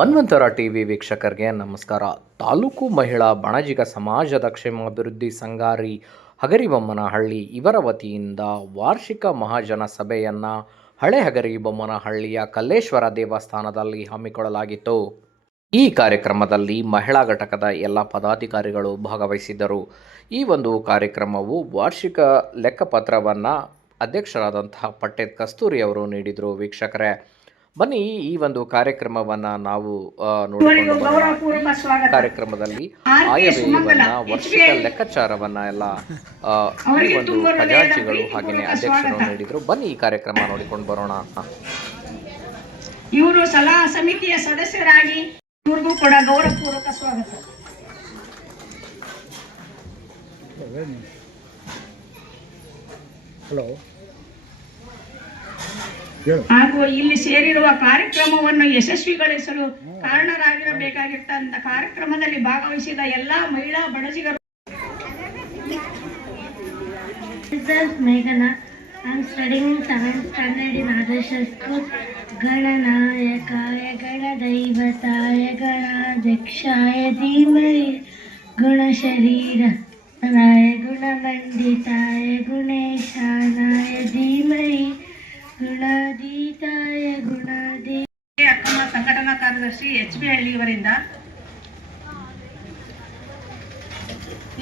ಮನ್ವಂತರ TV ವೀಕ್ಷಕರಿಗೆ ನಮಸ್ಕಾರ. ತಾಲೂಕು ಮಹಿಳಾ ಬಣಜಿಗ ಸಮಾಜದ ಕ್ಷೇಮಾಭಿವೃದ್ಧಿ ಸಂಗಾರಿ ಹಗರಿಬೊಮ್ಮನಹಳ್ಳಿ ಇವರ ವತಿಯಿಂದ ವಾರ್ಷಿಕ ಮಹಾಜನ ಸಭೆಯನ್ನು ಹಳೆ ಹಗರಿಬೊಮ್ಮನಹಳ್ಳಿಯ ಕಲ್ಲೇಶ್ವರ ದೇವಸ್ಥಾನದಲ್ಲಿ ಹಮ್ಮಿಕೊಳ್ಳಲಾಗಿತ್ತು. ಈ ಕಾರ್ಯಕ್ರಮದಲ್ಲಿ ಮಹಿಳಾ ಘಟಕದ ಎಲ್ಲ ಪದಾಧಿಕಾರಿಗಳು ಭಾಗವಹಿಸಿದ್ದರು. ಈ ಒಂದು ಕಾರ್ಯಕ್ರಮವು ವಾರ್ಷಿಕ ಲೆಕ್ಕಪತ್ರವನ್ನು ಅಧ್ಯಕ್ಷರಾದಂತಹ ಪಟ್ಟೆ ಕಸ್ತೂರಿ ಅವರು ನೀಡಿದರು ವೀಕ್ಷಕರೇ. ಬನ್ನಿ ಈ ಒಂದು ಕಾರ್ಯಕ್ರಮವನ್ನ ನಾವು ನೋಡಿಕೊಂಡು ಕಾರ್ಯಕ್ರಮದಲ್ಲಿ ಆಯವ್ಯಯವನ್ನ ವರ್ಷಿಕ ಲೆಕ್ಕಾಚಾರವನ್ನ ಎಲ್ಲ ಈ ಒಂದು ಖಜಾಂಚಿಗಳು ಹಾಗೆಯೇ ಅಧ್ಯಕ್ಷರು. ನೀಡಿದ್ರು. ಬನ್ನಿ ಈ ಕಾರ್ಯಕ್ರಮ ನೋಡಿಕೊಂಡು ಬರೋಣ. ಇವರು ಸಲಹಾ ಸಮಿತಿಯ ಸದಸ್ಯರಾಗಿ ಇವ್ರಿಗೂ ಕೂಡ ಗೌರವಪೂರ್ವಕ ಸ್ವಾಗತ. ಹಲೋ ಹಾಗೂ ಇಲ್ಲಿ ಸೇರಿರುವ ಕಾರ್ಯಕ್ರಮವನ್ನು ಯಶಸ್ವಿಗೊಳಿಸಲು ಕಾರಣರಾಗಿರಬೇಕಾಗಿರ್ತಂತ ಕಾರ್ಯಕ್ರಮದಲ್ಲಿ ಭಾಗವಹಿಸಿದ ಎಲ್ಲಾ ಮಹಿಳಾ ಬಡಜಿಗರು. ಮೇಘನಾ I am studying seventh standard in Adarsha school ಗಣನಾಯಕಾಯ ಗಣದೈವತಾಯ ಗಣಾಧ್ಯಕ್ಷಾಯ ಧೀಮಹಿ ಗುಣಶರೀರ ಗುಣಮಂಡಿತಾಯ ಗುಣೇಶಾನಾಯ ಕಾರ್ಯದರ್ಶಿ ಎಚ್ ಬಿ ಹಳ್ಳಿ ಇವರಿಂದ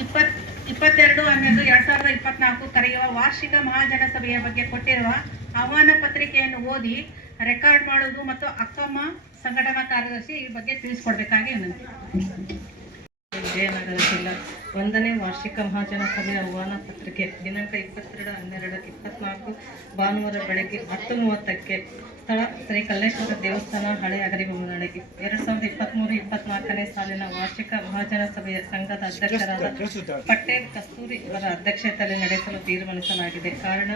ಇಪ್ಪತ್, ಇಪ್ಪತ್ತೆರಡು ಹನ್ನೆರಡು ಎರಡ್ ಸಾವಿರದ ಇಪ್ಪತ್ನಾಲ್ಕು ಕರೆಯುವ ವಾರ್ಷಿಕ ಮಹಾಜನ ಸಭೆಯ ಬಗ್ಗೆ ಕೊಟ್ಟಿರುವ ಆಹ್ವಾನ ಪತ್ರಿಕೆಯನ್ನು ಓದಿ ರೆಕಾರ್ಡ್ ಮಾಡುವುದು ಮತ್ತು ಅಕ್ಕಮ್ಮ ಸಂಘಟನಾ ಕಾರ್ಯದರ್ಶಿ ಈ ಬಗ್ಗೆ ತಿಳಿಸ್ಕೊಡ್ಬೇಕಾಗಿ ವಿಜಯನಗರ ಜಿಲ್ಲಾ ಒಂದನೇ ವಾರ್ಷಿಕ ಮಹಾಜನ ಸಭೆಯ ಆಹ್ವಾನ ಪತ್ರಿಕೆ ದಿನಾಂಕ ಇಪ್ಪತ್ತೆರಡು ಹನ್ನೆರಡು ಇಪ್ಪತ್ನಾಲ್ಕು ಭಾನುವಾರ ಬೆಳಗ್ಗೆ ಹತ್ತು ಮೂವತ್ತಕ್ಕೆ ಸ್ಥಳ ಶ್ರೀ ಕಲ್ಲೇಶ್ವರ ದೇವಸ್ಥಾನ ಹಳೆ ಅಗರಿಬೊಮ್ಮನಹಳ್ಳಿ. ಎರಡ್ ಸಾವಿರದ ಇಪ್ಪತ್ತ್ಮೂರು ಇಪ್ಪತ್ನಾಲ್ಕನೇ ಸಾಲಿನ ವಾರ್ಷಿಕ ಮಹಾಜನ ಸಭೆಯ ಸಂಘದ ಅಧ್ಯಕ್ಷರಾದ ಪಟೇಲ್ ಕಸ್ತೂರಿ ಅವರ ಅಧ್ಯಕ್ಷತೆಯಲ್ಲಿ ನಡೆಸಲು ತೀರ್ಮಾನಿಸಲಾಗಿದೆ. ಕಾರಣ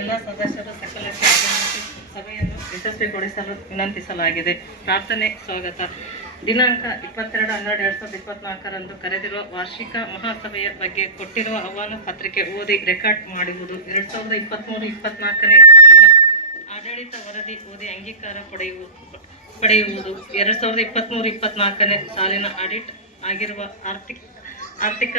ಎಲ್ಲ ಸದಸ್ಯರು ಸಕಲಕ್ಕೆ ಆಗಮಿಸಿ ಸಭೆಯನ್ನು ಯಶಸ್ವಿಗೊಳಿಸಲು ವಿನಂತಿಸಲಾಗಿದೆ. ಪ್ರಾರ್ಥನೆ ಸ್ವಾಗತ. ದಿನಾಂಕ ಇಪ್ಪತ್ತೆರಡು ಹನ್ನೆರಡು ಎರಡ್ ಸಾವಿರದ ಇಪ್ಪತ್ನಾಲ್ಕರಂದು ಕರೆದಿರುವ ವಾರ್ಷಿಕ ಮಹಾಸಭೆಯ ಬಗ್ಗೆ ಕೊಟ್ಟಿರುವ ಆಹ್ವಾನ ಪತ್ರಿಕೆ ಓದಿ ರೆಕಾರ್ಡ್ ಮಾಡುವುದು ಎರಡ್ ಸಾವಿರದ ಇಪ್ಪತ್ತ್ಮೂರು ಇಪ್ಪತ್ನಾಲ್ಕನೇ ಆಡಳಿತ ವರದಿ ಓದಿ ಅಂಗೀಕಾರ ಪಡೆಯುವುದು ಪಡೆಯುವುದು ಎರಡ್ ಸಾವಿರದ ಇಪ್ಪತ್ತ್ಮೂರು ಇಪ್ಪತ್ನಾಲ್ಕನೇ ಸಾಲಿನ ಆಡಿಟ್ ಆಗಿರುವ ಆರ್ಥಿಕ ಆರ್ಥಿಕ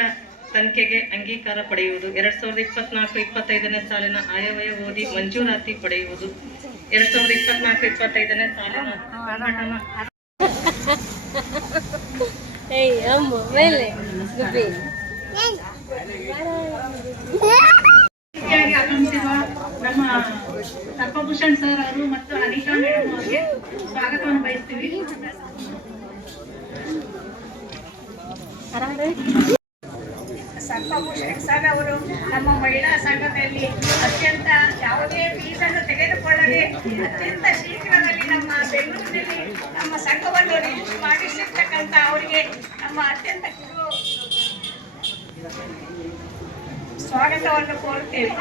ತನಿಖೆಗೆ ಅಂಗೀಕಾರ ಪಡೆಯುವುದು. ಎರಡ್ ಸಾವಿರದ ಇಪ್ಪತ್ನಾಲ್ಕು ಇಪ್ಪತ್ತೈದನೇ ಸಾಲಿನ ಆಯವ್ಯಯ ಓದಿ ಮಂಜೂರಾತಿ ಪಡೆಯುವುದು. ಎರಡ್ ಸಾವಿರದ ಇಪ್ಪತ್ನಾಲ್ಕು ಇಪ್ಪತ್ತೈದನೇ ಸಾಲಿನ ಸಂಘಟನಾ ಸರ್ಪಭೂಷಣ್ ಸರ್ ಅವರು ಮತ್ತು ಅನಿತಾ ಮೇಡಮ್ ಅವರಿಗೆ ಸ್ವಾಗತವನ್ನು ಬಯಸ್ತೀವಿ. ಸರ್ಪಭೂಷಣ್ ಸರ್ ಅವರು ನಮ್ಮ ಮಹಿಳಾ ಸಂಘದಲ್ಲಿ ಅತ್ಯಂತ ಯಾವುದೇ ಫೀಸನ್ನು ತೆಗೆದುಕೊಳ್ಳದೆ ಅತ್ಯಂತ ಶೀಘ್ರದಲ್ಲಿ ನಮ್ಮ ಬೆಂಗಳೂರಿನಲ್ಲಿ ನಮ್ಮ ಸಂಘವನ್ನು ರಿಲೀಸ್ ಮಾಡಿಸಿರ್ತಕ್ಕಂಥ ಅವರಿಗೆ ನಮ್ಮ ಅತ್ಯಂತ ಸ್ವಾಗತವನ್ನು ಕೋರುತ್ತೇವೆ.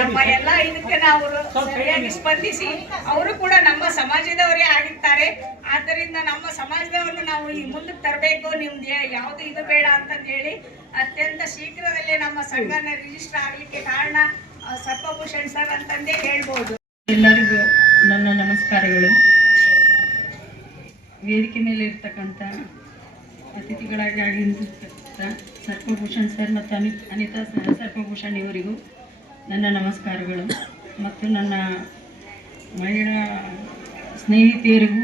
ನಮ್ಮ ಎಲ್ಲ ಇದಕ್ಕೆ ನಾವು ಸರಿಯಾಗಿ ಸ್ಪಂದಿಸಿ. ಅವರು ಕೂಡ ನಮ್ಮ ಸಮಾಜದವರೇ ಆಗಿರ್ತಾರೆ. ಆದ್ದರಿಂದ ನಮ್ಮ ಸಮಾಜದವರನ್ನು ನಾವು ಈ ಮುಂದಕ್ಕೆ ತರಬೇಕು. ನಿಮ್ದು ಯಾವುದು ಇದು ಬೇಡ ಅಂತಂದು ಹೇಳಿ ಅತ್ಯಂತ ಶೀಘ್ರದಲ್ಲೇ ನಮ್ಮ ಸಂಘನ ರಿಜಿಸ್ಟರ್ ಆಗಲಿಕ್ಕೆ ಕಾರಣ ಸರ್ಪಭೂಷಣ್ ಸರ್ ಅಂತಂದೇ ಹೇಳ್ಬೋದು. ಎಲ್ಲರಿಗೂ ನನ್ನ ನಮಸ್ಕಾರಗಳು. ವೇದಿಕೆ ಮೇಲೆ ಇರ್ತಕ್ಕಂಥ ಅತಿಥಿಗಳಾಗಿ ಆಗಿರ್ತಕ್ಕಂಥ ಸರ್ಪಭೂಷಣ್ ಸರ್ ಮತ್ತು ಅನಿತ್ ಅನಿತಾ ಸರ್ ಸರ್ಪಭೂಷಣ್ ಇವರಿಗೂ. ನನ್ನ ನಮಸ್ಕಾರಗಳು ಮತ್ತು ನನ್ನ ಮಹಿಳಾ ಸ್ನೇಹಿತೆಯರಿಗೂ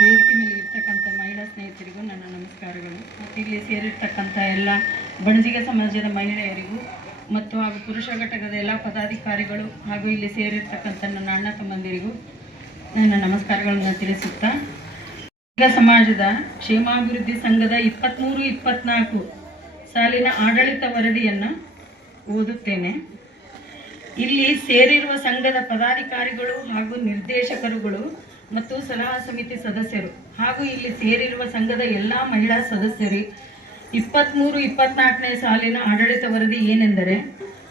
ವೇದಿಕೆ ಮೇಲೆ ಇರ್ತಕ್ಕಂಥ ಮಹಿಳಾ ಸ್ನೇಹಿತರಿಗೂ ನನ್ನ ನಮಸ್ಕಾರಗಳು. ಮತ್ತು ಇಲ್ಲಿ ಸೇರಿರ್ತಕ್ಕಂಥ ಎಲ್ಲ ಬಣಜಿಗ ಸಮಾಜದ ಮಹಿಳೆಯರಿಗೂ ಮತ್ತು ಹಾಗೂ ಪುರುಷ ಘಟಕದ ಎಲ್ಲ ಪದಾಧಿಕಾರಿಗಳು ಹಾಗೂ ಇಲ್ಲಿ ಸೇರಿರ್ತಕ್ಕಂಥ ನನ್ನ ಅಣ್ಣ ತಮ್ಮಂದಿರಿಗೂ ನನ್ನ ನಮಸ್ಕಾರಗಳನ್ನು ತಿಳಿಸುತ್ತಾ, ಬಣಜಿಗ ಸಮಾಜದ ಕ್ಷೇಮಾಭಿವೃದ್ಧಿ ಸಂಘದ ಇಪ್ಪತ್ತ್ಮೂರು ಇಪ್ಪತ್ನಾಲ್ಕು ಸಾಲಿನ ಆಡಳಿತ ವರದಿಯನ್ನು ಓದುತ್ತೇನೆ. ಇಲ್ಲಿ ಸೇರಿರುವ ಸಂಘದ ಪದಾಧಿಕಾರಿಗಳು ಹಾಗೂ ನಿರ್ದೇಶಕರುಗಳು ಮತ್ತು ಸಲಹಾ ಸಮಿತಿ ಸದಸ್ಯರು ಹಾಗೂ ಇಲ್ಲಿ ಸೇರಿರುವ ಸಂಘದ ಎಲ್ಲ ಮಹಿಳಾ ಸದಸ್ಯರು ಇಪ್ಪತ್ತ್ಮೂರು ಇಪ್ಪತ್ನಾಲ್ಕನೇ ಸಾಲಿನ ಆಡಳಿತ ವರದಿ ಏನೆಂದರೆ,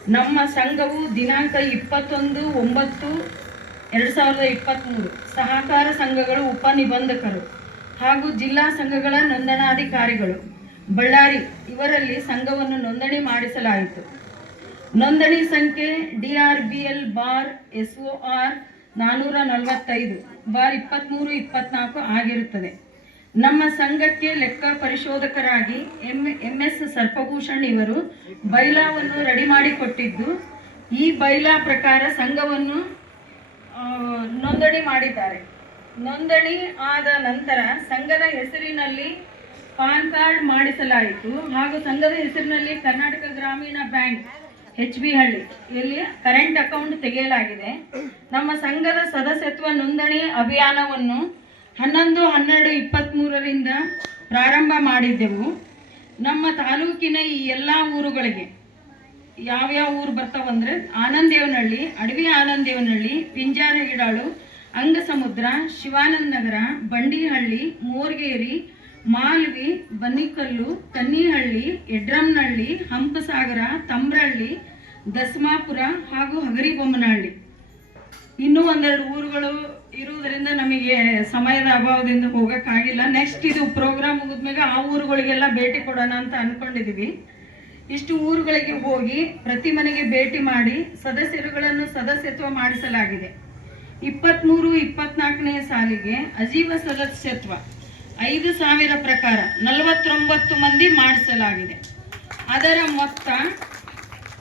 ನಮ್ಮ ಸಂಘವು ದಿನಾಂಕ ಇಪ್ಪತ್ತೊಂದು, ಒಂಬತ್ತು, ಎರಡು ಸಾವಿರದ ಇಪ್ಪತ್ತ್ಮೂರು ಸಹಕಾರ ಸಂಘಗಳು ಉಪ ನಿಬಂಧಕರು ಹಾಗೂ ಜಿಲ್ಲಾ ಸಂಘಗಳ ನೋಂದಣಾಧಿಕಾರಿಗಳು. ಬಳ್ಳಾರಿ ಇವರಲ್ಲಿ ಸಂಘವನ್ನು ನೋಂದಣಿ ಮಾಡಿಸಲಾಯಿತು. ನೋಂದಣಿ ಸಂಖ್ಯೆ D R B L bar S O R ನಾನ್ನೂರ ನಲವತ್ತೈದು, ಬಾರ್ ಇಪ್ಪತ್ತ್ಮೂರು ಇಪ್ಪತ್ನಾಲ್ಕು ಆಗಿರುತ್ತದೆ. ನಮ್ಮ ಸಂಘಕ್ಕೆ ಲೆಕ್ಕ ಪರಿಶೋಧಕರಾಗಿ ಎಂ ಎಂ ಎಸ್ ಸರ್ಪಭೂಷಣ್ ಇವರು ಬೈಲಾವನ್ನು ರೆಡಿ ಮಾಡಿಕೊಟ್ಟಿದ್ದು, ಈ ಬೈಲಾ ಪ್ರಕಾರ ಸಂಘವನ್ನು ನೋಂದಣಿ ಮಾಡಿದ್ದಾರೆ. ನೋಂದಣಿ ಆದ ನಂತರ ಸಂಘದ ಹೆಸರಿನಲ್ಲಿ ಪಾನ್ ಕಾರ್ಡ್ ಮಾಡಿಸಲಾಯಿತು. ಹಾಗೂ ಸಂಘದ ಹೆಸರಿನಲ್ಲಿ ಕರ್ನಾಟಕ ಗ್ರಾಮೀಣ ಬ್ಯಾಂಕ್ ಎಚ್ ಬಿ ಹಳ್ಳಿ. ಇಲ್ಲಿ ಕರೆಂಟ್ ಅಕೌಂಟ್ ತೆಗೆಯಲಾಗಿದೆ. ನಮ್ಮ ಸಂಘದ ಸದಸ್ಯತ್ವ ನೋಂದಣಿ ಅಭಿಯಾನವನ್ನು ಹನ್ನೊಂದು, ಹನ್ನೆರಡು ಇಪ್ಪತ್ತ್ಮೂರರಿಂದ ಪ್ರಾರಂಭ ಮಾಡಿದ್ದೆವು. ನಮ್ಮ ತಾಲೂಕಿನ ಈ ಎಲ್ಲ ಊರುಗಳಿಗೆ ಯಾವ್ಯಾವ ಊರು ಬರ್ತಾವಂದ್ರೆ ಆನಂದೇವನಹಳ್ಳಿ, ಅಡವಿ ಆನಂದೇವನಹಳ್ಳಿ ಪಿಂಜಾರಗಿಡಾಳು ಅಂಗಸಮುದ್ರ, ಶಿವಾನಂದ ನಗರ, ಬಂಡಿಹಳ್ಳಿ, ಮೋರ್ಗೇರಿ ಮಾಲ್ವಿ, ಬನ್ನಿಕಲ್ಲು, ಕನ್ನಿಹಳ್ಳಿ ಯಡ್ರಮ್ನಹಳ್ಳಿ ಹಂಪಸಾಗರ ತಂಬ್ರಹಳ್ಳಿ ದಸ್ಮಾಪುರ ಹಾಗೂ ಹಗರಿಬೊಮ್ಮನಹಳ್ಳಿ. ಇನ್ನೂ ಒಂದೆರಡು ಊರುಗಳು ಇರುವುದರಿಂದ ನಮಗೆ ಸಮಯದ ಅಭಾವದಿಂದ ಹೋಗೋಕ್ಕಾಗಿಲ್ಲ. ನೆಕ್ಸ್ಟ್ ಇದು ಪ್ರೋಗ್ರಾಮ್ ಮುಗಿದ್ಮೇಲೆ ಆ ಊರುಗಳಿಗೆಲ್ಲ ಭೇಟಿ ಕೊಡೋಣ ಅಂತ ಅಂದ್ಕೊಂಡಿದ್ದೀವಿ ಇಷ್ಟು ಊರುಗಳಿಗೆ ಹೋಗಿ ಪ್ರತಿ ಮನೆಗೆ ಭೇಟಿ ಮಾಡಿ ಸದಸ್ಯರುಗಳನ್ನು ಸದಸ್ಯತ್ವ ಮಾಡಿಸಲಾಗಿದೆ. ಇಪ್ಪತ್ತ್ಮೂರು ಇಪ್ಪತ್ನಾಲ್ಕನೇ ಸಾಲಿಗೆ ಅಜೀವ ಸದಸ್ಯತ್ವ. ಐದು ಸಾವಿರ ಪ್ರಕಾರ ನಲವತ್ತೊಂಬತ್ತು ಮಂದಿ ಮಾಡಿಸಲಾಗಿದೆ. ಅದರ ಮೊತ್ತ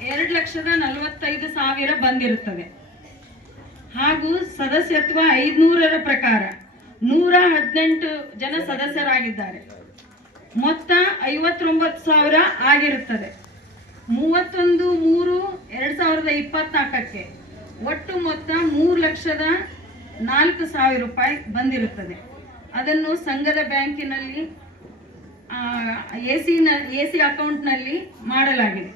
ಎರಡು ಲಕ್ಷದ ನಲವತ್ತೈದು ಸಾವಿರ ಬಂದಿರುತ್ತದೆ. ಹಾಗೂ ಸದಸ್ಯತ್ವ ಐದುನೂರರ ಪ್ರಕಾರ ನೂರ ಹದಿನೆಂಟು ಜನ ಸದಸ್ಯರಾಗಿದ್ದಾರೆ. ಮೊತ್ತ ಐವತ್ತೊಂಬತ್ತು ಸಾವಿರ ಆಗಿರುತ್ತದೆ. ಮೂವತ್ತೊಂದು ಮೂರು ಎರಡು ಸಾವಿರದ ಇಪ್ಪತ್ನಾಲ್ಕಕ್ಕೆ ಒಟ್ಟು ಮೊತ್ತ ಮೂರು ಲಕ್ಷದ ನಾಲ್ಕು ಸಾವಿರ ರೂಪಾಯಿ ಬಂದಿರುತ್ತದೆ. ಅದನ್ನು ಸಂಘದ ಬ್ಯಾಂಕಿನಲ್ಲಿ ಎ ಸಿನ ಎ ಸಿ ಅಕೌಂಟ್ನಲ್ಲಿ ಮಾಡಲಾಗಿದೆ.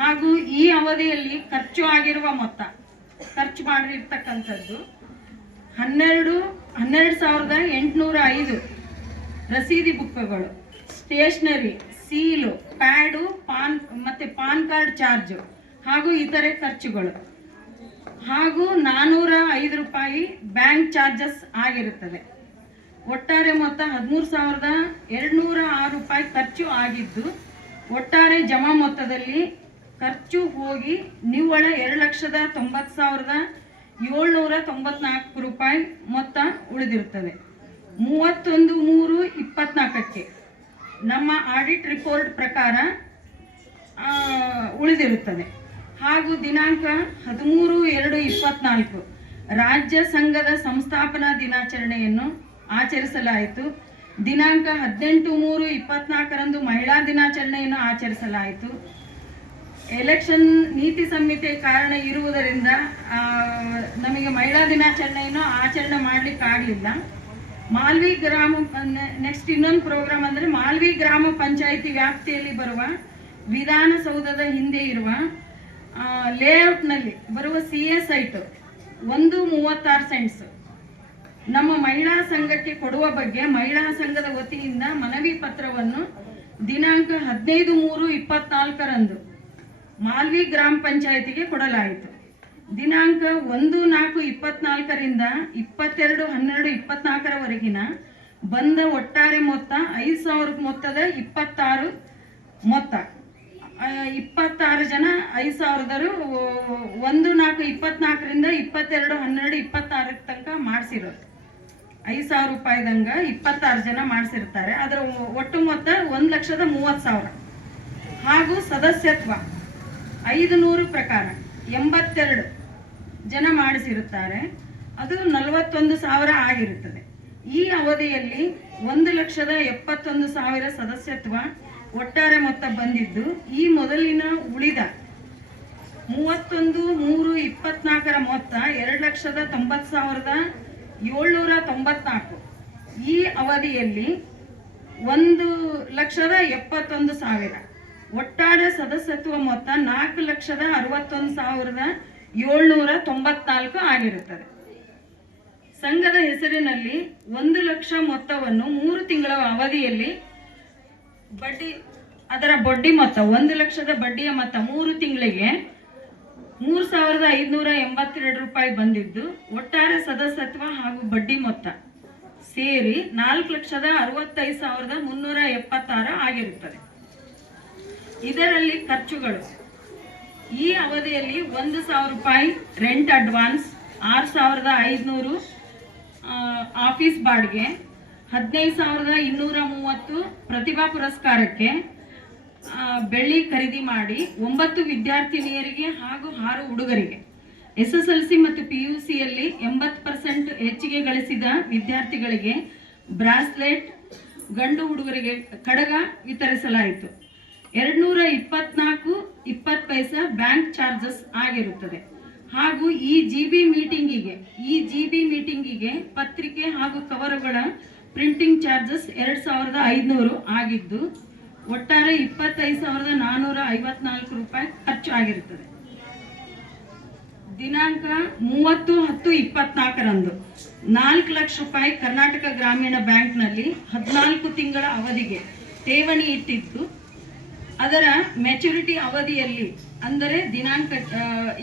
ಹಾಗೂ ಈ ಅವಧಿಯಲ್ಲಿ ಖರ್ಚು ಆಗಿರುವ ಮೊತ್ತ, ಖರ್ಚು ಮಾಡಿರ್ತಕ್ಕಂಥದ್ದು ಹನ್ನೆರಡು ಹನ್ನೆರಡು ಸಾವಿರದ ಎಂಟುನೂರ ಐದು ರಸೀದಿ ಬುಕ್ಗಳು ಸ್ಟೇಷನರಿ, ಸೀಲು, ಪ್ಯಾಡು, ಪಾನ್, ಮತ್ತು ಪಾನ್ ಕಾರ್ಡ್ ಚಾರ್ಜು ಹಾಗೂ ಇತರೆ ಖರ್ಚುಗಳು. ಹಾಗೂ ನಾನ್ನೂರ ಐದು ರೂಪಾಯಿ ಬ್ಯಾಂಕ್ ಚಾರ್ಜಸ್ ಆಗಿರುತ್ತದೆ ಒಟ್ಟಾರೆ ಮೊತ್ತ ಹದಿಮೂರು ಸಾವಿರದ ಎರಡುನೂರ ಆರು ರೂಪಾಯಿ ಖರ್ಚು ಆಗಿದ್ದು, ಒಟ್ಟಾರೆ ಜಮಾ ಮೊತ್ತದಲ್ಲಿ ಖರ್ಚು ಹೋಗಿ ನಿವ್ವಳ ಎರಡು ಲಕ್ಷದ ತೊಂಬತ್ತು ಸಾವಿರದ ಏಳ್ನೂರ ತೊಂಬತ್ನಾಲ್ಕು ರೂಪಾಯಿ ಮೊತ್ತ ಉಳಿದಿರುತ್ತದೆ. ಮೂವತ್ತೊಂದು ಮೂರು ಇಪ್ಪತ್ನಾಲ್ಕಕ್ಕೆ ನಮ್ಮ ಆಡಿಟ್ ರಿಪೋರ್ಟ್ ಪ್ರಕಾರ ಉಳಿದಿರುತ್ತದೆ. ಹಾಗೂ ದಿನಾಂಕ ಹದಿಮೂರು ಎರಡು ಇಪ್ಪತ್ನಾಲ್ಕು. ರಾಜ್ಯ ಸಂಘದ ಸಂಸ್ಥಾಪನಾ ದಿನಾಚರಣೆಯನ್ನು ಆಚರಿಸಲಾಯಿತು. ದಿನಾಂಕ ಹದಿನೆಂಟು ಮೂರು ಇಪ್ಪತ್ನಾಲ್ಕರಂದು ಮಹಿಳಾ ದಿನಾಚರಣೆಯನ್ನು ಆಚರಿಸಲಾಯಿತು. ಎಲೆಕ್ಷನ್ ನೀತಿ ಸಂಹಿತೆ ಕಾರಣ ಇರುವುದರಿಂದ ನಮಗೆ ಮಹಿಳಾ ದಿನಾಚರಣೆಯನ್ನು ಆಚರಣೆ ಮಾಡಲಿಕ್ಕೆ ಆಗಲಿಲ್ಲ. ಮಾಲ್ವಿ ಗ್ರಾಮ ನೆಕ್ಸ್ಟ್ ಇನ್ನೊಂದು ಪ್ರೋಗ್ರಾಮ್ ಅಂದರೆ ಮಾಲ್ವಿ ಗ್ರಾಮ ಪಂಚಾಯಿತಿ ವ್ಯಾಪ್ತಿಯಲ್ಲಿ ಬರುವ ವಿಧಾನಸೌಧದ ಹಿಂದೆ ಇರುವ ಲೇಔಟ್ನಲ್ಲಿ ಬರುವ ಸಿ ಎಸ್ ಐಟು ಒಂದು ಮೂವತ್ತಾರು ಸೆಂಟ್ಸ್ ನಮ್ಮ ಮಹಿಳಾ ಸಂಘಕ್ಕೆ ಕೊಡುವ ಬಗ್ಗೆ ಮಹಿಳಾ ಸಂಘದ ವತಿಯಿಂದ ಮನವಿ ಪತ್ರವನ್ನು ದಿನಾಂಕ ಹದಿನೈದು ಮೂರು ಇಪ್ಪತ್ನಾಲ್ಕರಂದು ಮಾಲ್ವಿ ಗ್ರಾಮ ಪಂಚಾಯತಿಗೆ ಕೊಡಲಾಯಿತು. ದಿನಾಂಕ ಒಂದು ನಾಲ್ಕು ಇಪ್ಪತ್ನಾಲ್ಕರಿಂದ ಇಪ್ಪತ್ತೆರಡು ಹನ್ನೆರಡು ಇಪ್ಪತ್ನಾಲ್ಕರವರೆಗಿನ ಬಂದ ಒಟ್ಟಾರೆ ಮೊತ್ತ ಐದು ಸಾವಿರ ಮೊತ್ತದ ಇಪ್ಪತ್ತಾರು ಮೊತ್ತ. ಇಪ್ಪತ್ತಾರು ಜನ, ಐದು ಸಾವಿರದರು ಒಂದು ನಾಲ್ಕು ಇಪ್ಪತ್ನಾಲ್ಕರಿಂದ ಇಪ್ಪತ್ತೆರಡು, ಹನ್ನೆರಡು ಇಪ್ಪತ್ತಾರ ತನಕ ಮಾಡಿಸಿರೋದು. ಐದು ಸಾವಿರ ರೂಪಾಯಿದಂಗೆ ಇಪ್ಪತ್ತಾರು ಜನ ಮಾಡಿಸಿರ್ತಾರೆ. ಅದರ ಒಟ್ಟು ಮೊತ್ತ ಒಂದು ಲಕ್ಷದ ಮೂವತ್ತು ಸಾವಿರ. ಹಾಗೂ ಸದಸ್ಯತ್ವ ಐದು ನೂರು ಪ್ರಕಾರ ಎಂಬತ್ತೆರಡು ಜನ ಮಾಡಿಸಿರುತ್ತಾರೆ. ಅದು ನಲವತ್ತೊಂದು ಸಾವಿರ ಆಗಿರುತ್ತದೆ. ಈ ಅವಧಿಯಲ್ಲಿ ಒಂದು ಲಕ್ಷದ ಎಪ್ಪತ್ತೊಂದು ಸಾವಿರ ಸದಸ್ಯತ್ವ ಒಟ್ಟಾರೆ ಮೊತ್ತ ಬಂದಿದ್ದು ಈ ಮೊದಲಿನ ಉಳಿದ ಮೂವತ್ತೊಂದು ಮೂರು ಇಪ್ಪತ್ನಾಲ್ಕರ ಮೊತ್ತ ಎರಡು ಲಕ್ಷದ ತೊಂಬತ್ತು ಸಾವಿರದ ಏಳ್ನೂರ ತೊಂಬತ್ನಾಲ್ಕು. ಈ ಅವಧಿಯಲ್ಲಿ ಒಂದು ಲಕ್ಷದ ಎಪ್ಪತ್ತೊಂದು ಸಾವಿರ. ಒಟ್ಟಾರೆ ಸದಸ್ಯತ್ವ ಮೊತ್ತ ನಾಲ್ಕು ಲಕ್ಷದ ಅರವತ್ತೊಂದು ಸಾವಿರದ ಏಳ್ನೂರ ತೊಂಬತ್ನಾಲ್ಕು ಆಗಿರುತ್ತದೆ. ಸಂಘದ ಹೆಸರಿನಲ್ಲಿ ಒಂದು ಲಕ್ಷ ಮೊತ್ತವನ್ನು ಮೂರು ತಿಂಗಳ ಅವಧಿಯಲ್ಲಿ ಬಡ್ಡಿ, ಅದರ ಬಡ್ಡಿ ಮೊತ್ತ, ಒಂದು ಲಕ್ಷದ ಬಡ್ಡಿಯ ಮೊತ್ತ ಮೂರು ತಿಂಗಳಿಗೆ ಮೂರು ಸಾವಿರದ ಐದುನೂರ ಎಂಬತ್ತೆರಡು ರೂಪಾಯಿ ಬಂದಿದ್ದು, ಒಟ್ಟಾರೆ ಸದಸ್ಯತ್ವ ಹಾಗೂ ಬಡ್ಡಿ ಮೊತ್ತ ಸೇರಿ ನಾಲ್ಕು ಲಕ್ಷದ ಅರವತ್ತೈದು ಸಾವಿರದ ಮುನ್ನೂರ ಎಪ್ಪತ್ತಾರು ಆಗಿರುತ್ತದೆ. ಇದರಲ್ಲಿ ಖರ್ಚುಗಳು. ಈ ಅವಧಿಯಲ್ಲಿ ಒಂದು ಸಾವಿರ ರೂಪಾಯಿ ರೆಂಟ್ ಅಡ್ವಾನ್ಸ್ ಆರು ಸಾವಿರದ ಐದುನೂರು ಆಫೀಸ್ ಬಾಡಿಗೆ ಹದಿನೈದು ಸಾವಿರದ ಇನ್ನೂರ ಮೂವತ್ತು ಪ್ರತಿಭಾ ಪುರಸ್ಕಾರಕ್ಕೆ ಬೆಳ್ಳಿ ಖರೀದಿ ಮಾಡಿ ಒಂಬತ್ತು ವಿದ್ಯಾರ್ಥಿನಿಯರಿಗೆ ಹಾಗೂ ಆರು ಹುಡುಗರಿಗೆ. ಎಸ್ ಎಸ್ ಎಲ್ ಸಿ ಮತ್ತು ಪಿ ಯು ಸಿಯಲ್ಲಿ ಎಂಬತ್ತು ಪರ್ಸೆಂಟ್ ಹೆಚ್ಚಿಗೆ ಗಳಿಸಿದ ವಿದ್ಯಾರ್ಥಿಗಳಿಗೆ ಬ್ರಾಸ್ಲೆಟ್, ಗಂಡು ಹುಡುಗರಿಗೆ ಕಡಗ ವಿತರಿಸಲಾಯಿತು. ಎರಡ್ನೂರ ಇಪ್ಪತ್ನಾಲ್ಕು ಇಪ್ಪತ್ತು ಪೈಸಾ ಬ್ಯಾಂಕ್ ಚಾರ್ಜಸ್ ಆಗಿರುತ್ತದೆ. ಹಾಗೂ ಈ ಜಿ ಬಿ ಮೀಟಿಂಗಿಗೆ, ಈ ಜಿ ಬಿ ಮೀಟಿಂಗಿಗೆ ಪತ್ರಿಕೆ ಹಾಗೂ ಕವರುಗಳ ಪ್ರಿಂಟಿಂಗ್ ಚಾರ್ಜಸ್ ಎರಡು ಸಾವಿರದ ಐದುನೂರು ಆಗಿದ್ದು, ಒಟ್ಟಾರೆ ಇಪ್ಪತ್ತೈದು ಸಾವಿರದ ನಾನ್ನೂರ ಐವತ್ನಾಲ್ಕು ರೂಪಾಯಿ ಖರ್ಚು ಆಗಿರುತ್ತದೆ. ದಿನಾಂಕ ಮೂವತ್ತು ಹತ್ತು ಇಪ್ಪತ್ನಾಲ್ಕರಂದು ನಾಲ್ಕು ಲಕ್ಷ ರೂಪಾಯಿ ಕರ್ನಾಟಕ ಗ್ರಾಮೀಣ ಬ್ಯಾಂಕ್ನಲ್ಲಿ ಹದಿನಾಲ್ಕು ತಿಂಗಳ ಅವಧಿಗೆ ಠೇವಣಿ ಇಟ್ಟಿದ್ದು, ಅದರ ಮೆಚುರಿಟಿ ಅವಧಿಯಲ್ಲಿ ಅಂದರೆ ದಿನಾಂಕ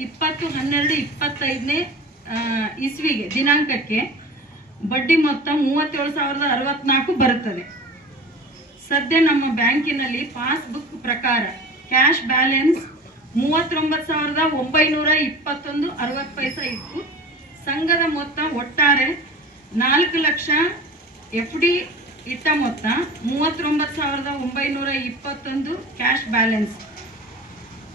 ಇಪ್ಪತ್ತು ಹನ್ನೆರಡು ಇಪ್ಪತ್ತೈದನೇ ಇಸ್ವಿಗೆ, ದಿನಾಂಕಕ್ಕೆ ಬಡ್ಡಿ ಮೊತ್ತ ಮೂವತ್ತೇಳು ಸಾವಿರದ ಅರವತ್ನಾಲ್ಕು ಬರುತ್ತದೆ. ಸದ್ಯ ನಮ್ಮ ಬ್ಯಾಂಕಿನಲ್ಲಿ ಪಾಸ್ಬುಕ್ ಪ್ರಕಾರ ಕ್ಯಾಶ್ ಬ್ಯಾಲೆನ್ಸ್ ಮೂವತ್ತೊಂಬತ್ತು ಸಾವಿರದ ಒಂಬೈನೂರ ಇಪ್ಪತ್ತೊಂದು ಅರವತ್ತು ಪೈಸಾ ಇತ್ತು. ಸಂಘದ ಮೊತ್ತ ಒಟ್ಟಾರೆ ನಾಲ್ಕು ಲಕ್ಷ ಎಫ್ ಡಿ ಇಟ್ಟ ಮೊತ್ತ ಮೂವತ್ತೊಂಬತ್ತು ಸಾವಿರದ ಒಂಬೈನೂರ ಇಪ್ಪತ್ತೊಂದು ಕ್ಯಾಶ್ ಬ್ಯಾಲೆನ್ಸ್.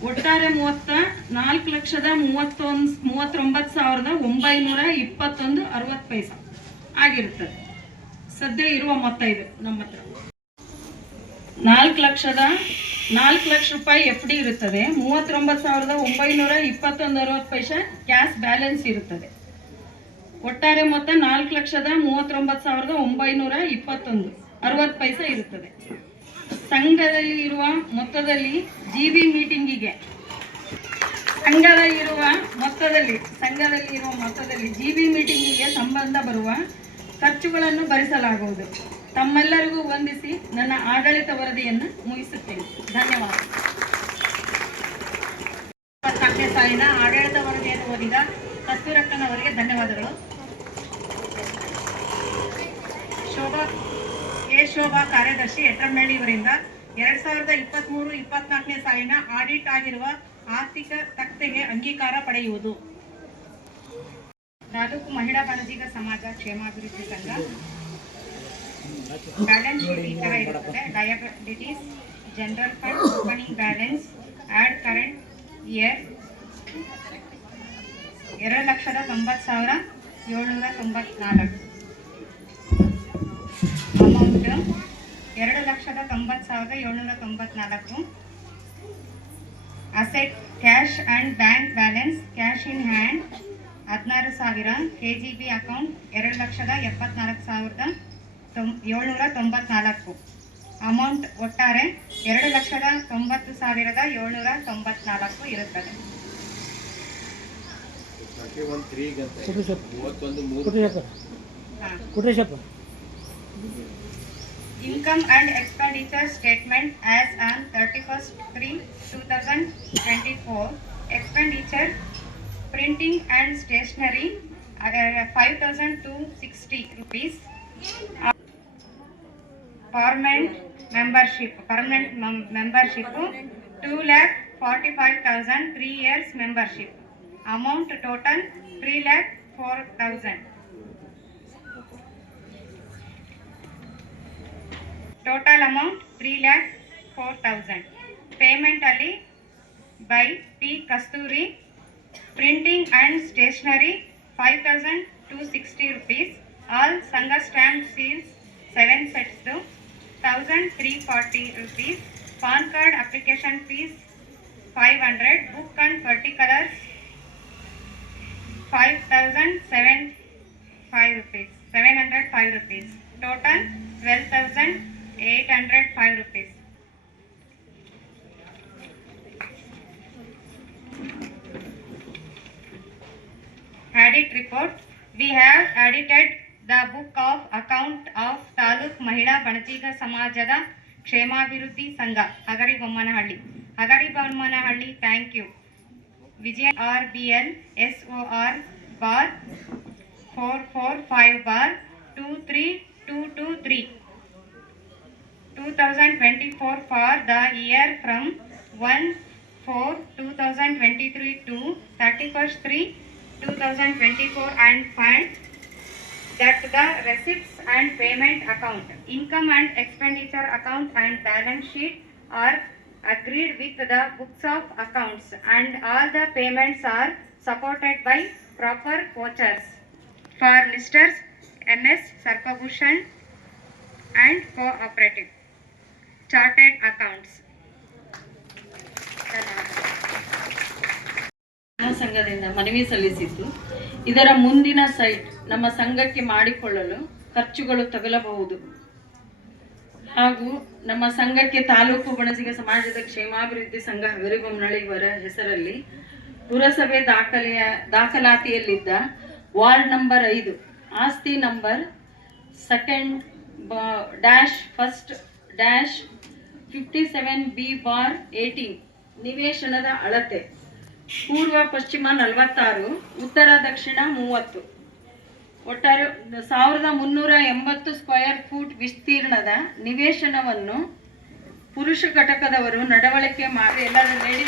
ಒಟ್ಟಾರೆ ಮೊತ್ತ ನಾಲ್ಕು ಲಕ್ಷದ ಮೂವತ್ತೊಂದು, ಮೂವತ್ತೊಂಬತ್ತು ಸಾವಿರದ ಒಂಬೈನೂರ ಇಪ್ಪತ್ತೊಂದು ಅರವತ್ತು ಪೈಸಾ. ಆಗಿರುತ್ತದೆ ಸದ್ಯ ಇರುವ ಮೊತ್ತ ಇದು, ನಮ್ಮ ಹತ್ರ. ನಾಲ್ಕು ಲಕ್ಷದ, ನಾಲ್ಕು ಲಕ್ಷ ರೂಪಾಯಿ ಎಫ್ ಡಿ ಇರುತ್ತದೆ. ಮೂವತ್ತೊಂಬತ್ತು ಸಾವಿರದ ಒಂಬೈನೂರ ಇಪ್ಪತ್ತೊಂದು ಅರವತ್ತು ಪೈಸೆ ಕ್ಯಾಶ್ ಬ್ಯಾಲೆನ್ಸ್ ಇರುತ್ತದೆ. ಒಟ್ಟಾರೆ ಮೊತ್ತ ನಾಲ್ಕು ಲಕ್ಷದ ಮೂವತ್ತೊಂಬತ್ತು ಸಾವಿರದ ಒಂಬೈನೂರ ಇಪ್ಪತ್ತೊಂದು, ಅರವತ್ತು ಪೈಸೆ ಇರುತ್ತದೆ. ಸಂಘದಲ್ಲಿ ಇರುವ ಮೊತ್ತದಲ್ಲಿ ಜಿ ಬಿ ಮೀಟಿಂಗಿಗೆ ಸಂಘದಲ್ಲಿ ಇರುವ ಮೊತ್ತದಲ್ಲಿ ಸಂಘದಲ್ಲಿ ಇರುವ ಮೊತ್ತದಲ್ಲಿ ಜಿ ಬಿ ಮೀಟಿಂಗಿಗೆ ಸಂಬಂಧ ಬರುವ ಖರ್ಚುಗಳನ್ನು ಭರಿಸಲಾಗುವುದು. ತಮ್ಮೆಲ್ಲರಿಗೂ ವಂದಿಸಿ ನನ್ನ ಆಡಳಿತ ವರದಿಯನ್ನು ಮುಗಿಸುತ್ತೇನೆ. ಧನ್ಯವಾದ. ಇಪ್ಪತ್ನಾಲ್ಕನೇ ಸಾಲಿನ ಆಡಳಿತ ವರದಿಯನ್ನು ಓದಿದ ಕಸ್ತೂರಕ್ಕನವರಿಗೆ ಧನ್ಯವಾದಗಳು. ಶೋಭಾ, ಎ ಶೋಭಾ ಕಾರ್ಯದರ್ಶಿ ಎಟ್ರಮೇಳಿ ಇವರಿಂದ ಎರಡ್ ಸಾವಿರದ ಇಪ್ಪತ್ಮೂರು, ಇಪ್ಪತ್ನಾಲ್ಕನೇ ಸಾಲಿನ ಆಡಿಟ್ ಆಗಿರುವ ಆರ್ಥಿಕ ತಕ್ತೆಗೆ ಅಂಗೀಕಾರ ಪಡೆಯುವುದು. ತಾಲೂಕು ಮಹಿಳಾ ಬಾಣಜಿಗ ಸಮಾಜ ಕ್ಷೇಮಾಭಿವೃದ್ಧಿ ಸಂಘ. ಬ್ಯಾಲೆನ್ಸ್ ಶೀಟ್ ಈ ತರ ಇರುತ್ತದೆ diabetes general fund opening balance add current year ಎರಡು ಲಕ್ಷದ ತೊಂಬತ್ತು ಸಾವಿರ ಏಳ್ನೂರ ತೊಂಬತ್ನಾಲ್ಕು. ಅಮೌಂಟ್ ಎರಡು ಲಕ್ಷದ ತೊಂಬತ್ತು ಸಾವಿರದ ಏಳ್ನೂರ ತೊಂಬತ್ನಾಲ್ಕು. Asset cash and bank balance cash in hand ಹದಿನಾರು ಸಾವಿರ. ಕೆ ಜಿ ಬಿ ಅಕೌಂಟ್ ಎರಡು ಲಕ್ಷದ ಎಪ್ಪತ್ನಾಲ್ಕು ಸಾವಿರದ ತೊಂ ಏಳ್ನೂರ ತೊಂಬತ್ನಾಲ್ಕು. ಅಮೌಂಟ್ ಒಟ್ಟಾರೆ ಎರಡು ಲಕ್ಷದ ತೊಂಬತ್ತು ಸಾವಿರದ ಏಳ್ನೂರ ತೊಂಬತ್ನಾಲ್ಕು ಇರುತ್ತದೆ. ಹಾಂ Income and expenditure statement as on 31st 3 2024. Expenditure printing and stationery uh, 5260 rupees. Permanent membership, permanent mem- membership 2 lakh 45,000 3 years membership. Amount total 3 lakh 4,000. total amount three lakh four thousand payment ಅಲ್ಲಿ by P Kasturi printing and stationery five thousand two sixty rupees all ಸಂಘ stamp seals seven ಸೆಟ್ಸ್ದು thousand three forty rupees PAN card application fees five hundred book and particulars ARBN SOR bar 445 bar 23223 2024 for the year from 1 4 2023 to 31st 3 2024 and find that the receipts and payment account income and expenditure account and balance sheet are agreed with the books of accounts and all the payments are supported by proper vouchers for Mr. MS Sarpabhushan and cooperative chartered accounts. ಸಂಘದಿಂದ ಮನವಿ ಸಲ್ಲಿಸಿದ್ದು ಇದರ ಮುಂದಿನ site ನಮ್ಮ ಸಂಘಕ್ಕೆ ಮಾಡಿಕೊಳ್ಳಲು ಖರ್ಚುಗಳು ತಗಲಬಹುದು ಹಾಗೂ ನಮ್ಮ ಸಂಘಕ್ಕೆ ತಾಲೂಕು ಬಣಸಿಗ ಸಮಾಜದ ಕ್ಷೇಮಾಭಿವೃದ್ಧಿ ಸಂಘ ಹಗರಿಬೊಮ್ಮನಳ್ಳಿ ಇವರ ಹೆಸರಲ್ಲಿ ಪುರಸಭೆ ದಾಖಲೆಯ ದಾಖಲಾತಿಯಲ್ಲಿದ್ದ ವಾರ್ಡ್ ನಂಬರ್ ಐದು, ಆಸ್ತಿ number second dash first dash fifty seven B bar eighteen, ನಿವೇಶನದ ಅಳತೆ, ಪೂರ್ವ ಪಶ್ಚಿಮ ನಲವತ್ತಾರು, ಉತ್ತರ ದಕ್ಷಿಣ ಮೂವತ್ತು. ಒಟ್ಟಾರೆ ಸಾವಿರದ ಮುನ್ನೂರ ಎಂಬತ್ತು ಸ್ಕ್ವಯರ್ ಫೂಟ್ ವಿಸ್ತೀರ್ಣದ ನಿವೇಶನವನ್ನು ಪುರುಷ ಘಟಕದವರು ನಡವಳಿಕೆ ಮಾಡಿ ಎಲ್ಲರೂ ಹೇಳಿ.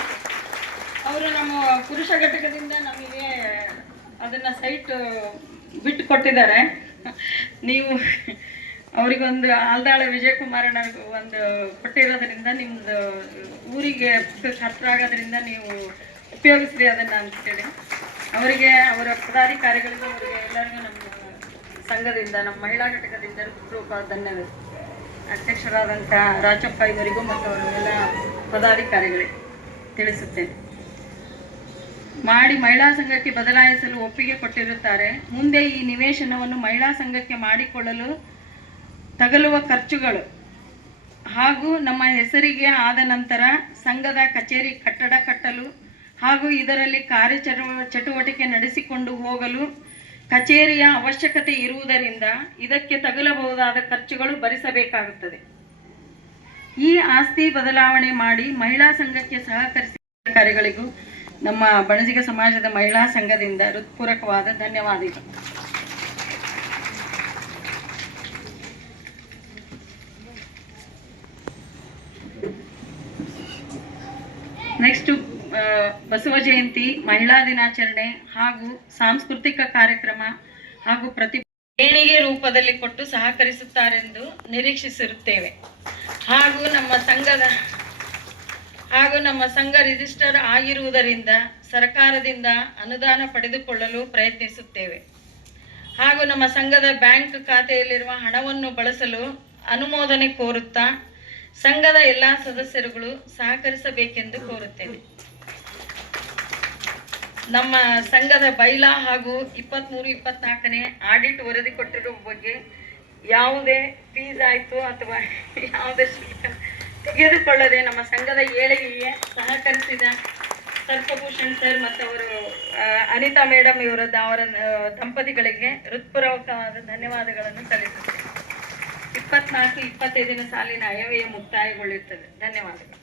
ಅವರು ನಮ್ಮ ಪುರುಷ ಘಟಕದಿಂದ ನಮಗೆ ಅದನ್ನು ಸೈಟ್ ಬಿಟ್ಟು ಕೊಟ್ಟಿದ್ದಾರೆ. ನೀವು ಅವರಿಗೊಂದು ಆಲ್ದಾಳ ವಿಜಯಕುಮಾರನ ಒಂದು ಕೊಟ್ಟಿರೋದ್ರಿಂದ ನಿಮ್ಮದು ಊರಿಗೆ ಹತ್ರ ಆಗೋದ್ರಿಂದ ನೀವು ಉಪಯೋಗಿಸ್ರಿ ಅದನ್ನು ಅಂತೇಳಿ. ಅವರಿಗೆ, ಅವರ ಪದಾಧಿಕಾರಿಗಳಿಗೂ, ಅವರಿಗೆ ಎಲ್ಲರಿಗೂ ನಮ್ಮ ಸಂಘದಿಂದ, ನಮ್ಮ ಮಹಿಳಾ ಘಟಕದಿಂದ ಹೃತ್ಪೂರ್ವಕ ಧನ್ಯವಾದ. ಅಧ್ಯಕ್ಷರಾದಂಥ ರಾಜಪ್ಪ ಇವರಿಗೂ ಮತ್ತು ಅವರ ಪದಾಧಿಕಾರಿಗಳಿಗೆ ತಿಳಿಸುತ್ತೇನೆ. ಮಾಡಿ ಮಹಿಳಾ ಸಂಘಕ್ಕೆ ಬದಲಾಯಿಸಲು ಒಪ್ಪಿಗೆ ಕೊಟ್ಟಿರುತ್ತಾರೆ. ಮುಂದೆ ಈ ನಿವೇಶನವನ್ನು ಮಹಿಳಾ ಸಂಘಕ್ಕೆ ಮಾಡಿಕೊಳ್ಳಲು ತಗಲುವ ಖರ್ಚುಗಳು ಹಾಗೂ ನಮ್ಮ ಹೆಸರಿಗೆ ಆದ ನಂತರ ಸಂಘದ ಕಚೇರಿ ಕಟ್ಟಡ ಕಟ್ಟಲು ಹಾಗೂ ಇದರಲ್ಲಿ ಕಾರ್ಯಚಟು ಚಟುವಟಿಕೆ ನಡೆಸಿಕೊಂಡು ಹೋಗಲು ಕಚೇರಿಯ ಅವಶ್ಯಕತೆ ಇರುವುದರಿಂದ ಇದಕ್ಕೆ ತಗಲಬಹುದಾದ ಖರ್ಚುಗಳು ಭರಿಸಬೇಕಾಗುತ್ತದೆ. ಈ ಆಸ್ತಿ ಬದಲಾವಣೆ ಮಾಡಿ ಮಹಿಳಾ ಸಂಘಕ್ಕೆ ಸಹಕರಿಸಿದ ಅಧಿಕಾರಿಗಳಿಗೂ ನಮ್ಮ ಬಣಜಿಗ ಸಮಾಜದ ಮಹಿಳಾ ಸಂಘದಿಂದ ಹೃತ್ಪೂರ್ವಕವಾದ ಧನ್ಯವಾದಗಳು. ನೆಕ್ಸ್ಟ್ ಬಸವ ಜಯಂತಿ, ಮಹಿಳಾ ದಿನಾಚರಣೆ ಹಾಗೂ ಸಾಂಸ್ಕೃತಿಕ ಕಾರ್ಯಕ್ರಮ ಹಾಗೂ ಪ್ರತಿ ದೇಣಿಗೆ ರೂಪದಲ್ಲಿ ಕೊಟ್ಟು ಸಹಕರಿಸುತ್ತಾರೆಂದು ನಿರೀಕ್ಷಿಸಿರುತ್ತೇವೆ. ಹಾಗೂ ನಮ್ಮ ಸಂಘದ, ಹಾಗೂ ನಮ್ಮ ಸಂಘ ರಿಜಿಸ್ಟರ್ ಆಗಿರುವುದರಿಂದ ಸರ್ಕಾರದಿಂದ ಅನುದಾನ ಪಡೆದುಕೊಳ್ಳಲು ಪ್ರಯತ್ನಿಸುತ್ತೇವೆ. ಹಾಗೂ ನಮ್ಮ ಸಂಘದ ಬ್ಯಾಂಕ್ ಖಾತೆಯಲ್ಲಿರುವ ಹಣವನ್ನು ಬಳಸಲು ಅನುಮೋದನೆ ಕೋರುತ್ತಾ ಸಂಘದ ಎಲ್ಲ ಸದಸ್ಯರುಗಳು ಸಹಕರಿಸಬೇಕೆಂದು ಕೋರುತ್ತೇನೆ ನಮ್ಮ ಸಂಘದ ಬೈಲಾ ಹಾಗೂ ಇಪ್ಪತ್ತ್ಮೂರು ಇಪ್ಪತ್ನಾಲ್ಕನೇ ಆಡಿಟ್ ವರದಿ ಕೊಟ್ಟಿರೋ ಬಗ್ಗೆ ಯಾವುದೇ ಫೀಸ್ ಆಯಿತು ಅಥವಾ ಯಾವುದೇ ಶುಲ್ಕ ತೆಗೆದುಕೊಳ್ಳದೆ ನಮ್ಮ ಸಂಘದ ಏಳಿಗೆಗೆ ಸಹಕರಿಸಿದ ಸರ್ಪಭೂಷಣ್ ಸರ್ ಮತ್ತು ಅವರು ಅನಿತಾ ಮೇಡಮ್ ಇವರ ಅವರ ದಂಪತಿಗಳಿಗೆ ಹೃತ್ಪೂರ್ವಕವಾದ ಧನ್ಯವಾದಗಳನ್ನು ಸಲ್ಲಿಸುತ್ತೇನೆ. ಇಪ್ಪತ್ನಾಲ್ಕು, ಇಪ್ಪತ್ತೈದನೇ ಸಾಲಿನ ಅಯವ್ಯಯ ಮುಕ್ತಾಯಗೊಳ್ಳುತ್ತದೆ. ಧನ್ಯವಾದಗಳು.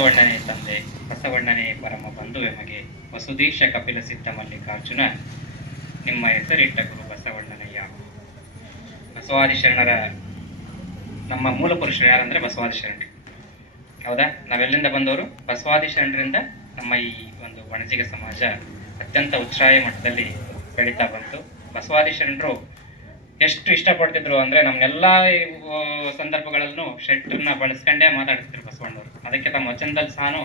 ಬಸವಣ್ಣನೇ ತಂದೆ, ಬಸವಣ್ಣನೇ ಪರಮ ಬಂಧು ಎಮಗೆ ವಸುದೀಶ ಕಪಿಲ ಸಿದ್ಧ ಮಲ್ಲಿಕಾರ್ಜುನ, ನಿಮ್ಮ ಹೆಸರಿಟ್ಟ ಗುರು ಬಸವಣ್ಣನಯ್ಯ. ಬಸವಾದಿ ಶರಣರ, ನಮ್ಮ ಮೂಲ ಪುರುಷರು ಯಾರಂದ್ರೆ ಬಸವಾದಿ ಶರಣರು. ಹೌದಾ? ನಾವೆಲ್ಲಿಂದ ಬಂದವರು? ಬಸವಾದಿ ಶರಣರಿಂದ ನಮ್ಮ ಈ ಒಂದು ವಣಜಿಗ ಸಮಾಜ ಅತ್ಯಂತ ಉಚ್ಛ್ರಾಯ ಮಟ್ಟದಲ್ಲಿ ಬೆಳೀತಾ ಬಂತು. ಬಸವಾದಿ ಶರಣರು ಎಷ್ಟು ಇಷ್ಟಪಡ್ತಿದ್ರು ಅಂದ್ರೆ ನಮ್ನೆಲ್ಲ ಸಂದರ್ಭಗಳಲ್ಲೂ ಶೆಟ್ಟರ್ನ ಬಳಸ್ಕೊಂಡೇ ಮಾತಾಡ್ತಿದ್ರು ಬಸವಣ್ಣವರು. ಅದಕ್ಕೆ ತಮ್ಮ ವಚನದಲ್ಲಿ ಸಹನು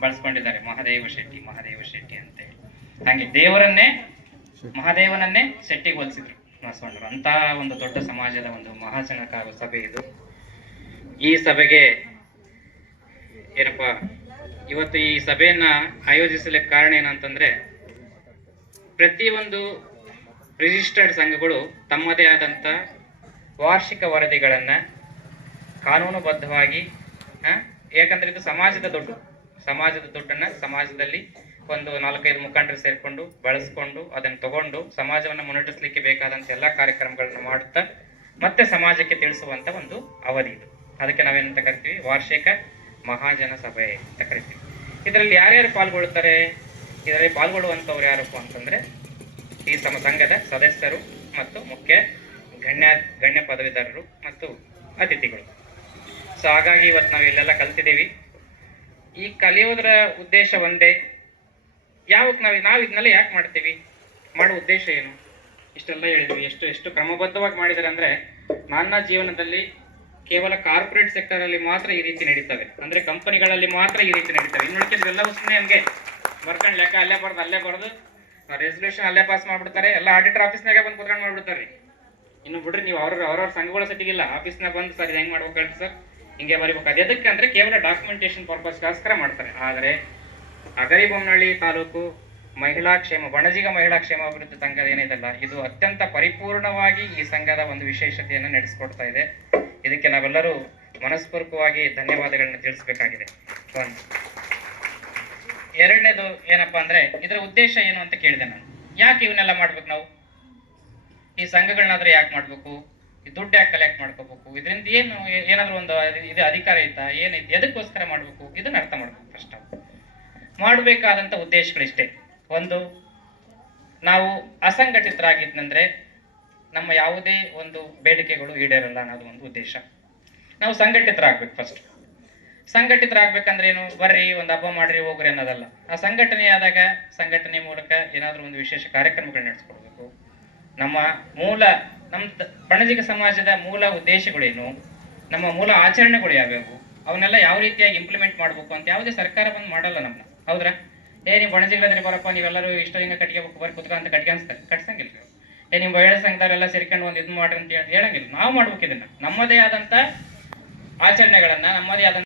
ಬಳಸ್ಕೊಂಡಿದ್ದಾರೆ. ಮಹಾದೇವ ಶೆಟ್ಟಿ ಮಹಾದೇವ ಶೆಟ್ಟಿ ಅಂತ ಹೇಳಿ. ಹಾಗೆ ದೇವರನ್ನೇ, ಮಹಾದೇವನನ್ನೇ ಶೆಟ್ಟಿಗೆ ಹೋಲಿಸಿದ್ರು ಬಸವಣ್ಣವರು. ಅಂತ ಒಂದು ದೊಡ್ಡ ಸಮಾಜದ ಒಂದು ಮಹಾಜನಕಾರ ಸಭೆ ಇದು. ಈ ಸಭೆಗೆ ಏನಪ್ಪ, ಇವತ್ತು ಈ ಸಭೆಯನ್ನ ಆಯೋಜಿಸಲಿಕ್ಕೆ ಕಾರಣ ಏನಂತಂದ್ರೆ, ಪ್ರತಿಯೊಂದು ರಿಜಿಸ್ಟರ್ಡ್ ಸಂಘಗಳು ತಮ್ಮದೇ ಆದಂಥ ವಾರ್ಷಿಕ ವರದಿಗಳನ್ನು ಕಾನೂನುಬದ್ಧವಾಗಿ ಯಾಕಂದರೆ ಇದು ಸಮಾಜದ ದುಡ್ಡು, ಸಮಾಜದ ದುಡ್ಡನ್ನು ಸಮಾಜದಲ್ಲಿ ಒಂದು ನಾಲ್ಕೈದು ಮುಖಂಡರು ಸೇರಿಕೊಂಡು ಬಳಸ್ಕೊಂಡು ಅದನ್ನು ತಗೊಂಡು ಸಮಾಜವನ್ನು ಮುನ್ನಡೆಸಲಿಕ್ಕೆ ಬೇಕಾದಂತ ಎಲ್ಲ ಕಾರ್ಯಕ್ರಮಗಳನ್ನು ಮಾಡುತ್ತಾ ಮತ್ತೆ ಸಮಾಜಕ್ಕೆ ತಿಳಿಸುವಂತ ಒಂದು ಅವಧಿ ಇದು. ಅದಕ್ಕೆ ನಾವೇನಂತ ಕರಿತೀವಿ? ವಾರ್ಷಿಕ ಮಹಾಜನ ಸಭೆ ಅಂತ ಕರಿತೀವಿ. ಇದರಲ್ಲಿ ಯಾರ್ಯಾರು ಪಾಲ್ಗೊಳ್ತಾರೆ ಇದರಲ್ಲಿ ಪಾಲ್ಗೊಳ್ಳುವಂಥವ್ರು ಯಾರಪ್ಪ ಅಂತಂದ್ರೆ ಈ ಸಮ ಸಂಘದ ಸದಸ್ಯರು ಮತ್ತು ಮುಖ್ಯ ಗಣ್ಯ ಗಣ್ಯ ಪದವೀಧರರು ಮತ್ತು ಅತಿಥಿಗಳು. ಸೊ ಹಾಗಾಗಿ ಇವತ್ತು ನಾವು ಇಲ್ಲೆಲ್ಲ ಕಲ್ತಿದ್ದೀವಿ. ಈ ಕಲಿಯೋದರ ಉದ್ದೇಶ ಒಂದೇ. ಯಾವಕ್ಕೆ ನಾವು ನಾವು ಇದನ್ನೆಲ್ಲ ಯಾಕೆ ಮಾಡ್ತೀವಿ? ಮಾಡೋ ಉದ್ದೇಶ ಏನು? ಇಷ್ಟೆಲ್ಲ ಹೇಳಿದ್ವಿ. ಎಷ್ಟು ಎಷ್ಟು ಕ್ರಮಬದ್ಧವಾಗಿ ಮಾಡಿದರೆ ಅಂದ್ರೆ ನನ್ನ ಜೀವನದಲ್ಲಿ ಕೇವಲ ಕಾರ್ಪೊರೇಟ್ ಸೆಕ್ಟರ್ ಅಲ್ಲಿ ಮಾತ್ರ ಈ ರೀತಿ ನಡೀತವೆ. ಅಂದ್ರೆ ಕಂಪನಿಗಳಲ್ಲಿ ಮಾತ್ರ ಈ ರೀತಿ ನಡೀತವೆ. ಇನ್ನು ಎಲ್ಲ ಸುಮ್ಮನೆ ಹಂಗೆ. ಬರ್ಕೊಂಡು ಲೆಕ್ಕ ಅಲ್ಲೇ ಬರ್ದು ಅಲ್ಲೇ ಬರ್ದು ರೆಸಲ್ಯೂಷನ್ ಅಲ್ಲೇ ಪಾಸ್ ಮಾಡ್ಬಿಡ್ತಾರೆ. ಎಲ್ಲ ಆಡಿಟರ್ ಆಫೀಸ್ನಾಗೆ ಬಂದು ಕುತ್ಕೊಂಡು ಮಾಡ್ಬಿಡ್ತಾರೆ. ಇನ್ನು ಬಿಡ್ರಿ, ನೀವು ಅವ್ರ ಅವ್ರವ್ರ ಸಂಘಗಳ ಸಟಿಗಿಲ್ಲ ಆಫೀಸ್ನ ಬಂದು ಸರ್ ಇದು ಹೆಂಗ್ ಮಾಡ್ಬೇಕು ಹೇಳಿ ಸರ್? ಹಿಂಗೆ ಬರಿಬೇಕು. ಅದಕ್ಕೆ ಅಂದ್ರೆ ಕೇವಲ ಡಾಕ್ಯುಮೆಂಟೇಶನ್ ಪರ್ಪಸ್ಗೋಸ್ಕರ ಮಾಡ್ತಾರೆ. ಆದರೆ ಅಗರಿಬೊಮ್ಮನಹಳ್ಳಿ ತಾಲೂಕು ಮಹಿಳಾ ಕ್ಷೇಮ, ಬಣಜಿಗ ಮಹಿಳಾ ಕ್ಷೇಮಾಭಿವೃದ್ಧಿ ಸಂಘದ ಏನಿದೆಲ್ಲ, ಇದು ಅತ್ಯಂತ ಪರಿಪೂರ್ಣವಾಗಿ ಈ ಸಂಘದ ಒಂದು ವಿಶೇಷತೆಯನ್ನು ನಡೆಸಿಕೊಡ್ತಾ ಇದೆ. ಇದಕ್ಕೆ ನಾವೆಲ್ಲರೂ ಮನಸ್ಪೂರ್ವಕವಾಗಿ ಧನ್ಯವಾದಗಳನ್ನ ತಿಳಿಸಬೇಕಾಗಿದೆ. ಎರಡನೇದು ಏನಪ್ಪಾ ಅಂದ್ರೆ ಇದರ ಉದ್ದೇಶ ಏನು ಅಂತ ಕೇಳಿದೆ ನಾನು. ಯಾಕೆ ಇವನ್ನೆಲ್ಲ ಮಾಡ್ಬೇಕು ನಾವು? ಈ ಸಂಘಗಳನ್ನಾದ್ರೂ ಯಾಕೆ ಮಾಡ್ಬೇಕು? ಈ ದುಡ್ಡು ಯಾಕೆ ಕಲೆಕ್ಟ್ ಮಾಡ್ಕೋಬೇಕು? ಇದರಿಂದ ಏನು, ಏನಾದ್ರೂ ಒಂದು ಇದು ಅಧಿಕಾರ ಐತಾ ಏನೈತಿ? ಎದಕ್ಕೋಸ್ಕರ ಮಾಡ್ಬೇಕು? ಇದನ್ನ ಅರ್ಥ ಮಾಡ್ಬೇಕು ಫಸ್ಟ್ ಮಾಡಬೇಕಾದಂತ ಉದ್ದೇಶಗಳಿಷ್ಟೇ. ಒಂದು, ನಾವು ಅಸಂಘಟಿತರಾಗಿದ್ದಂದ್ರೆ ನಮ್ಮ ಯಾವುದೇ ಒಂದು ಬೇಡಿಕೆಗಳು ಈಡೇರಲ್ಲ ಅನ್ನೋದು ಒಂದು ಉದ್ದೇಶ. ನಾವು ಸಂಘಟಿತರಾಗ್ಬೇಕು ಫಸ್ಟ್ ಸಂಘಟಿತರಾಗ್ಬೇಕಂದ್ರೆ ಏನು? ಬರ್ರಿ, ಒಂದು ಹಬ್ಬ ಮಾಡ್ರಿ, ಹೋಗ್ರಿ ಅನ್ನೋದಲ್ಲ. ಆ ಸಂಘಟನೆ ಆದಾಗ ಸಂಘಟನೆ ಮೂಲಕ ಏನಾದರೂ ಒಂದು ವಿಶೇಷ ಕಾರ್ಯಕ್ರಮಗಳು ನಡೆಸ್ಕೊಡ್ಬೇಕು. ನಮ್ಮ ಮೂಲ ನಮ್ಮ ಪಣಜಿಗ ಸಮಾಜದ ಮೂಲ ಉದ್ದೇಶಗಳೇನು? ನಮ್ಮ ಮೂಲ ಆಚರಣೆಗಳು ಯಾವ್ಯಾವು? ಅವನ್ನೆಲ್ಲ ಯಾವ ರೀತಿಯಾಗಿ ಇಂಪ್ಲಿಮೆಂಟ್ ಮಾಡ್ಬೇಕು ಅಂತ ಯಾವುದೇ ಸರ್ಕಾರ ಬಂದು ಮಾಡಲ್ಲ ನಮ್ಮನ್ನ ಹೌದ್ರಾ? ಏ, ನೀವು ಬಣಜಿಗಳಾದ್ರೆ ಬರಪ್ಪ, ನೀವೆಲ್ಲರೂ ಇಷ್ಟ ಹಿಂಗೆ ಕಟ್ಕೋಬೇಕು ಬರ್ ಕುತ್ಕ ಅಂತ ಕಟ್ಗೆ ಅನ್ಸ್ತಾರೆ. ಕಟ್ಸಂಗಿಲ್ಲ. ಏ ನಿಮ್ಮ ಮಹಿಳಾ ಸಂಘದವರೆಲ್ಲ ಸೇರ್ಕೊಂಡು ಒಂದು ಇದು ಮಾಡ್ರಿ ಅಂತ ಹೇಳಿ, ಹೇಳಂಗಿಲ್ಲ. ನಾವು ಮಾಡ್ಬೇಕು ಇದನ್ನ. ನಮ್ಮದೇ ಆದಂತ ಆಚರಣೆಗಳನ್ನ, ನಮ್ಮದೇ ಆದಂತ